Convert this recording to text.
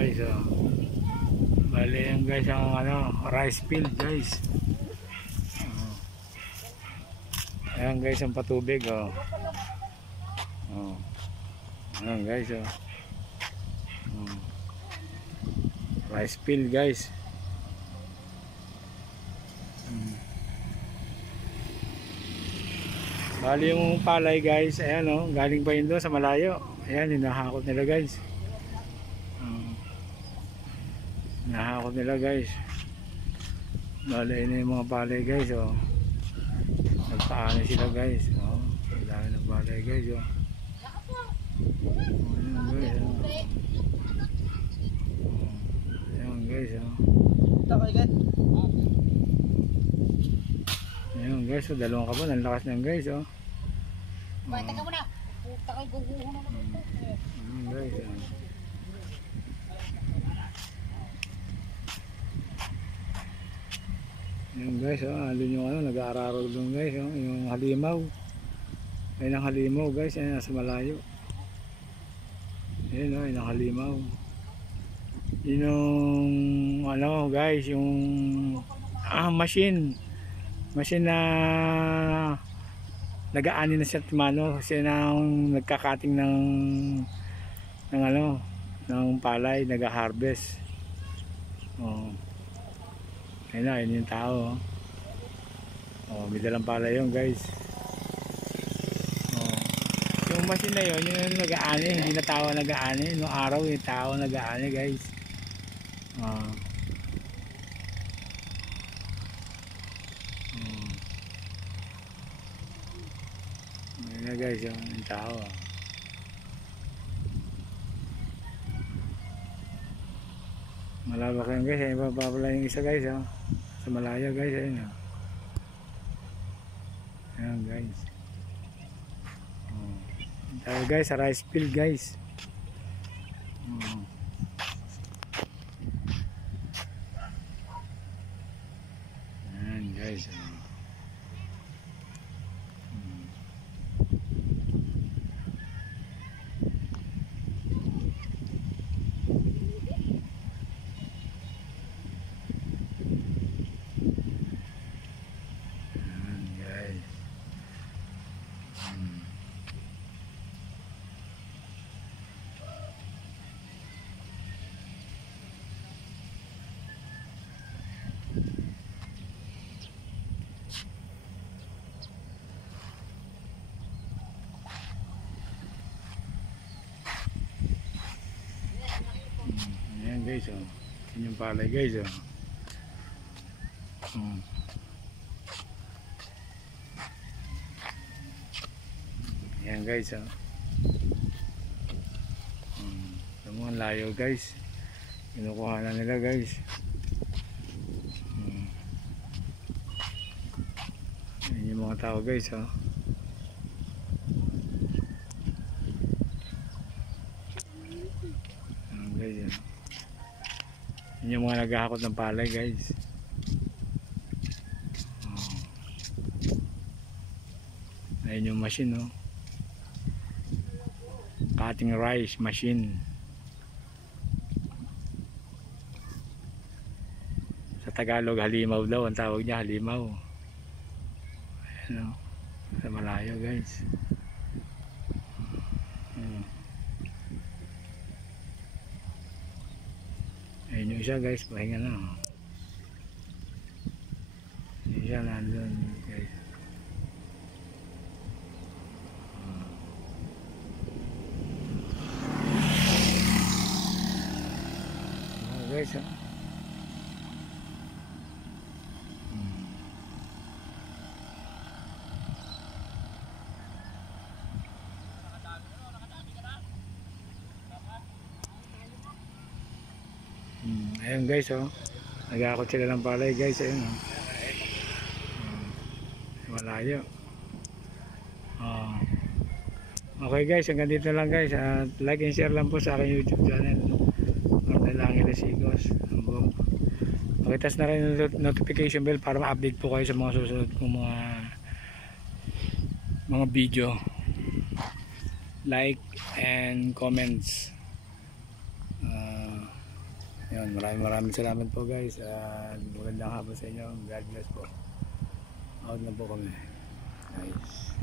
guys, oh. Bali yan guys ang ano, rice field guys. Ayan guys ang patubig, oh. Oh. Ayan guys, oh. Oh. Rice field guys. Bali yung palay guys, ayan, oh, galing pa yun doon sa malayo. Ayan, hinahakot nila guys. Hinahakot nila guys. Bali yun yung mga palay guys, oh. Nagpaano sila guys, oh. Dami ng palay guys, oh. Ayan guys, oh. Ayan guys, oh. Ayan guys, so dalawang kabon, ang lakas ng guys, oh. Teka muna. Puta kayo, guguho na naman po. Ayan guys, oh. Ayan guys, oh, alin yung ano, nag-aararo doon guys, oh, yung halimaw. Ayan ang halimaw guys, ayan nasa malayo. Ayan, oh, ayan ang halimaw. Yun yung ano guys, yung machine na nag-aani na siya timano kasi nang nagkakating ng ano, ng palay, nag-harvest. Oh. Ayun na, yun yung tao, oh. Oh, may dalang palay yun guys. Oh. Yung machine na yun, yung nag-aani, hindi na tao nag-aani. Noong araw yung tao nag-aani guys. Oh. Ayun na guys, yung tao, oh. Malawak yan guys, ayun pa pala yung isa guys, oh. Sa malayo guys, ayun, oh. Ayan guys, oh. Tayo guys sa rice field guys, oh. Ayan guys, oh. Ayan guys, oh. Yun yung palay guys, oh. Ayan guys, oh. Ito mga layo guys, kinukuha na nila guys. Ayan yung mga tao guys, oh. Ayan guys, oh. Yun yung mga naghahakot ng palay guys. Ayun yung machine, oh. Cutting rice machine. Sa Tagalog halimaw daw ang tawag niya, halimaw. Ayan, oh. Sa malayo guys. Ayun yung isa guys, pahinga na, oh. Yung isa nandun guys. Guys, oh. Ayun guys, oh. Nag-aakot sila ng palay guys, ayun, oh. Malayo. Oh. Okay guys, hanggang dito lang guys. Like and share lang po sa aking YouTube channel. Lang Ilasigos. Pakitas na rin yung notification bell para ma-update po kayo sa mga susunod kong mga video. Like and comments. Yun, maraming salamat po guys. Magandang hapon sa inyo. God bless po. Out na po kami. Nice.